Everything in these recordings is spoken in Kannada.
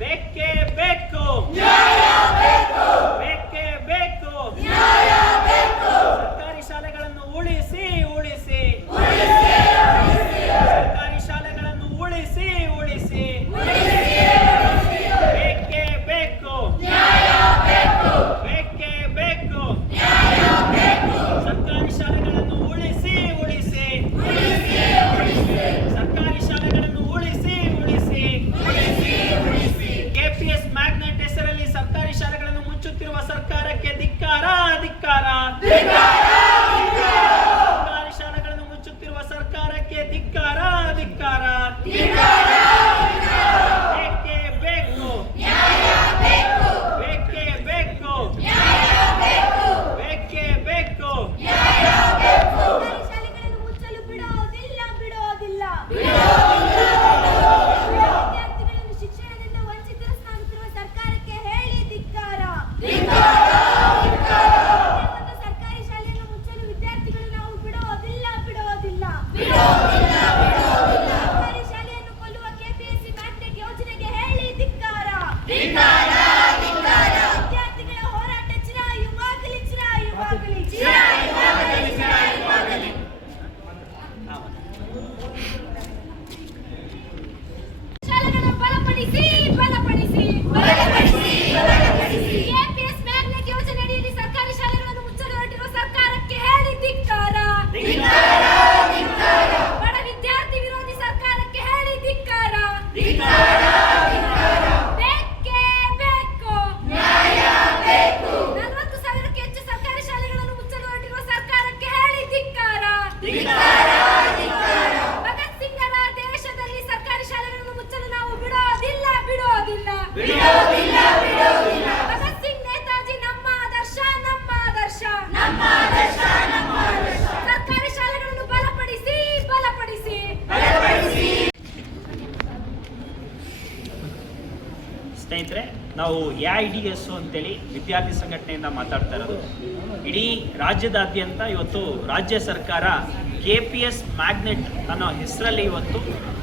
ಬೇಕೇ ಬೇಕು ನ್ಯಾಯ ಧಿಕ್ಕಾರ ಶಾಲೆಗಳನ್ನು ಮುಚ್ಚುತ್ತಿರುವ ಸರ್ಕಾರಕ್ಕೆ ಧಿಕ್ಕಾರ ಧಿಕ್ಕಾರ ಬೇಕೇ ಬೇಕು ಬೇಕೇ ಬೇಕು ಬೇಕೇ ಬೇಕು ಸರ್ಕಾರಿ ಶಾಲೆಗಳನ್ನು ಮುಚ್ಚಲು ಬಿಡೋದಿಲ್ಲ ಬಿಡೋದಿಲ್ಲ ವಿದ್ಯಾರ್ಥಿಗಳನ್ನು ಶಿಕ್ಷಣದಿಂದ ವಂಚಿತರಾಗುತ್ತಿರುವ ಸರ್ಕಾರಕ್ಕೆ ಹೇಳಿ ಧಿಕ್ಕಾರ ಒಂದು ಸರ್ಕಾರಿ ಶಾಲೆಯನ್ನು ಮುಚ್ಚಲು ವಿದ್ಯಾರ್ಥಿಗಳು ನಾವು ಬಿಡೋದಿಲ್ಲ ಬಿಡೋದಿಲ್ಲ ಸರ್ಕಾರಿ ಶಾಲೆಯನ್ನು ಕೊಲ್ಲುವ ಕೆಪಿಎಸ್ಸಿ ಮ್ಯಾಗ್ನೆಟ್ ಯೋಜನೆಗೆ ಹೇಳಿ ಧಿಕ್ಕಾರ ವಿದ್ಯಾರ್ಥಿಗಳ ಹೋರಾಟ ಚಿರಾಯುವಾಗಲಿ ಚಿರಾಯುವಾಗಲಿ ಚಿರಾಯುವಾಗಲಿ ಚಿರಾಯುವಾಗಲಿ ಶಾಲೆಗಳನ್ನು ಬಲಪಡಿಸಿ ಬಲಪಡಿಸಿ ಬಲಪಡಿಸಿ ಬಲಪಡಿಸಿ ಕೆಪಿಎಸ್ ಮ್ಯಾಗ್ನೆಟ್ ಯೋಜನೆ ಅಡಿಯಲ್ಲಿ ಸರ್ಕಾರಿ ಶಾಲೆಗಳನ್ನು ಮುಚ್ಚಲು ಹೊರಟಿರುವ ಸರ್ಕಾರಕ್ಕೆ ಹೇಳಿ ಧಿಕ್ಕಾರ ಬಡ ವಿದ್ಯಾರ್ಥಿ ವಿರೋಧಿ ಸರ್ಕಾರಕ್ಕೆ ಹೇಳಿ ಧಿಕ್ಕಾರ ಬೇಕೇ ಬೇಕು ನಲವತ್ತು ಸಾವಿರಕ್ಕೆ ಹೆಚ್ಚು ಸರ್ಕಾರಿ ಶಾಲೆಗಳನ್ನು ಮುಚ್ಚಲು ಹೊರಟಿರುವ ಸರ್ಕಾರಕ್ಕೆ ಹೇಳಿ ಧಿಕ್ಕಾರ ಭಗತ್ ಸಿಂಗರ ದೇಶದಲ್ಲಿ ಸರ್ಕಾರಿ ಶಾಲೆಗಳನ್ನು ಮುಚ್ಚಲು ನಾವು ಬಿಡೋದಿಲ್ಲ ಬಿಡೋದಿಲ್ಲ ಬಿಡೋದಿಲ್ಲ. ಬಿಡೋದಿಲ್ಲ. ಸ್ನೇಹಿತರೆ, ನಾವು ಎ ಐ ಡಿ ಎಸ್ ಅಂತೇಳಿ ವಿದ್ಯಾರ್ಥಿ ಸಂಘಟನೆಯಿಂದ ಮಾತಾಡ್ತಾ ಇರೋದು. ಇಡೀ ರಾಜ್ಯದಾದ್ಯಂತ ಇವತ್ತು ರಾಜ್ಯ ಸರ್ಕಾರ ಕೆ ಪಿ ಎಸ್ ಮ್ಯಾಗ್ನೆಟ್ ಅನ್ನೋ ಹೆಸರಲ್ಲಿ ಇವತ್ತು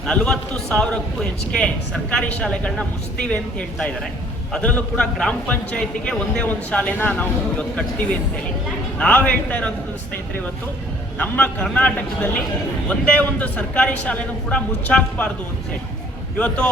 ನಲವತ್ತು ಸಾವಿರಕ್ಕೂ ಹೆಚ್ಚಿಗೆ ಸರ್ಕಾರಿ ಶಾಲೆಗಳನ್ನ ಮುಚ್ತೀವಿ ಅಂತ ಹೇಳ್ತಾ ಇದ್ದಾರೆ. ಅದರಲ್ಲೂ ಕೂಡ ಗ್ರಾಮ ಪಂಚಾಯತಿಗೆ ಒಂದೇ ಒಂದು ಶಾಲೆನ ನಾವು ಇವತ್ತು ಕಟ್ತೀವಿ ಅಂತೇಳಿ. ನಾವು ಹೇಳ್ತಾ ಇರೋಂಥದ್ದು ಸ್ನೇಹಿತರೆ ಇವತ್ತು, ನಮ್ಮ ಕರ್ನಾಟಕದಲ್ಲಿ ಒಂದೇ ಒಂದು ಸರ್ಕಾರಿ ಶಾಲೆನೂ ಕೂಡ ಮುಚ್ಚಾಕಬಾರ್ದು ಅಂತೇಳಿ ಇವತ್ತು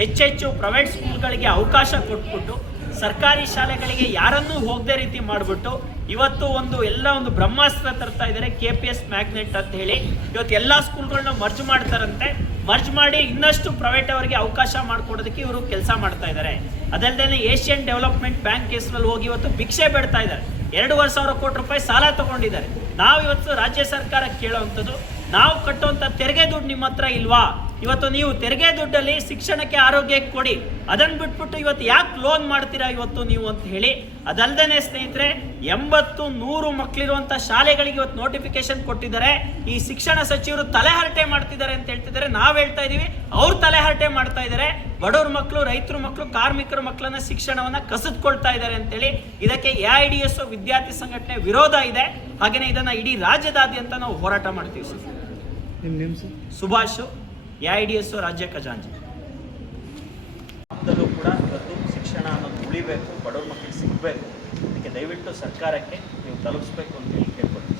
ಹೆಚ್ಚೆಚ್ಚು ಪ್ರೈವೇಟ್ ಸ್ಕೂಲ್ಗಳಿಗೆ ಅವಕಾಶ ಕೊಟ್ಬಿಟ್ಟು, ಸರ್ಕಾರಿ ಶಾಲೆಗಳಿಗೆ ಯಾರನ್ನೂ ಹೋಗದೆ ರೀತಿ ಮಾಡಿಬಿಟ್ಟು, ಇವತ್ತು ಒಂದು ಎಲ್ಲ ಒಂದು ಬ್ರಹ್ಮಾಸ್ತ್ರ ತರ್ತಾ ಇದ್ದಾರೆ ಕೆ ಪಿ ಎಸ್ ಮ್ಯಾಗ್ನೆಟ್ ಅಂತ ಹೇಳಿ. ಇವತ್ತು ಎಲ್ಲ ಸ್ಕೂಲ್ಗಳನ್ನ ಮರ್ಜ್ ಮಾಡ್ತಾರಂತೆ. ಮರ್ಜ್ ಮಾಡಿ ಇನ್ನಷ್ಟು ಪ್ರೈವೇಟ್ ಅವರಿಗೆ ಅವಕಾಶ ಮಾಡಿಕೊಡೋದಕ್ಕೆ ಇವರು ಕೆಲಸ ಮಾಡ್ತಾ ಇದ್ದಾರೆ. ಅದಲ್ಲದೆ ಏಷ್ಯನ್ ಡೆವಲಪ್ಮೆಂಟ್ ಬ್ಯಾಂಕ್ ಕೇಸ್ನಲ್ಲಿ ಹೋಗಿ ಇವತ್ತು ಭಿಕ್ಷೆ ಬೇಡ್ತಾ ಇದ್ದಾರೆ. ಎರಡೂವರೆ ಸಾವಿರ ಕೋಟಿ ರೂಪಾಯಿ ಸಾಲ ತಗೊಂಡಿದ್ದಾರೆ. ನಾವು ಇವತ್ತು ರಾಜ್ಯ ಸರ್ಕಾರ ಕೇಳೋವಂಥದ್ದು ನಾವು ಕಟ್ಟುವಂಥ ತೆರಿಗೆ ದುಡ್ಡು ನಿಮ್ಮ ಹತ್ರ ಇಲ್ವಾ? ಇವತ್ತು ನೀವು ತೆರಿಗೆ ದುಡ್ಡಲ್ಲಿ ಶಿಕ್ಷಣಕ್ಕೆ ಆರೋಗ್ಯಕ್ಕೆ ಕೊಡಿ. ಅದನ್ನು ಬಿಟ್ಬಿಟ್ಟು ಇವತ್ತು ಯಾಕೆ ಲೋನ್ ಮಾಡ್ತೀರಾ ಇವತ್ತು ನೀವು ಅಂತ ಹೇಳಿ ಅದಲ್ದೇನೆ ಸ್ನೇಹಿತರೆ ಎಂಬತ್ತು ನೂರು ಮಕ್ಕಳಿರುವಂಥ ಶಾಲೆಗಳಿಗೆ ಇವತ್ತು ನೋಟಿಫಿಕೇಶನ್ ಕೊಟ್ಟಿದ್ದಾರೆ. ಈ ಶಿಕ್ಷಣ ಸಚಿವರು ತಲೆಹರಟೆ ಮಾಡ್ತಿದ್ದಾರೆ ಅಂತ ಹೇಳ್ತಿದ್ದಾರೆ. ನಾವು ಹೇಳ್ತಾ ಇದೀವಿ ಅವ್ರು ತಲೆಹರಟೆ ಮಾಡ್ತಾ ಇದ್ದಾರೆ. ಬಡವ್ರ ಮಕ್ಕಳು ರೈತರ ಮಕ್ಕಳು ಕಾರ್ಮಿಕರ ಮಕ್ಕಳನ್ನ ಶಿಕ್ಷಣವನ್ನ ಕಸಿದ್ಕೊಳ್ತಾ ಇದ್ದಾರೆ ಅಂತೇಳಿ ಇದಕ್ಕೆ ಎ ಐ ಡಿ ಎಸ್ ವಿದ್ಯಾರ್ಥಿ ಸಂಘಟನೆ ವಿರೋಧ ಇದೆ. ಹಾಗೆಯೇ ಇದನ್ನ ಇಡೀ ರಾಜ್ಯದಾದ್ಯಂತ ನಾವು ಹೋರಾಟ ಮಾಡ್ತೀವಿ ಸರ್? ಸುಭಾಷ್. ಎ ರಾಜ್ಯ ಖಜಾಂಚಿ ಅದಲ್ಲೂ ಕೂಡ ಇವತ್ತು ಶಿಕ್ಷಣ ಅನ್ನೋದು ಉಳಿಬೇಕು, ಬಡವ್ರ ಮಕ್ಕಳಿಗೆ ಸಿಗಬೇಕು ಅದಕ್ಕೆ ದಯವಿಟ್ಟು ಸರ್ಕಾರಕ್ಕೆ ನೀವು ತಲುಪಿಸ್ಬೇಕು ಅಂತ ಹೇಳಿ ಕೇಳ್ಕೊಳ್ತೀನಿ.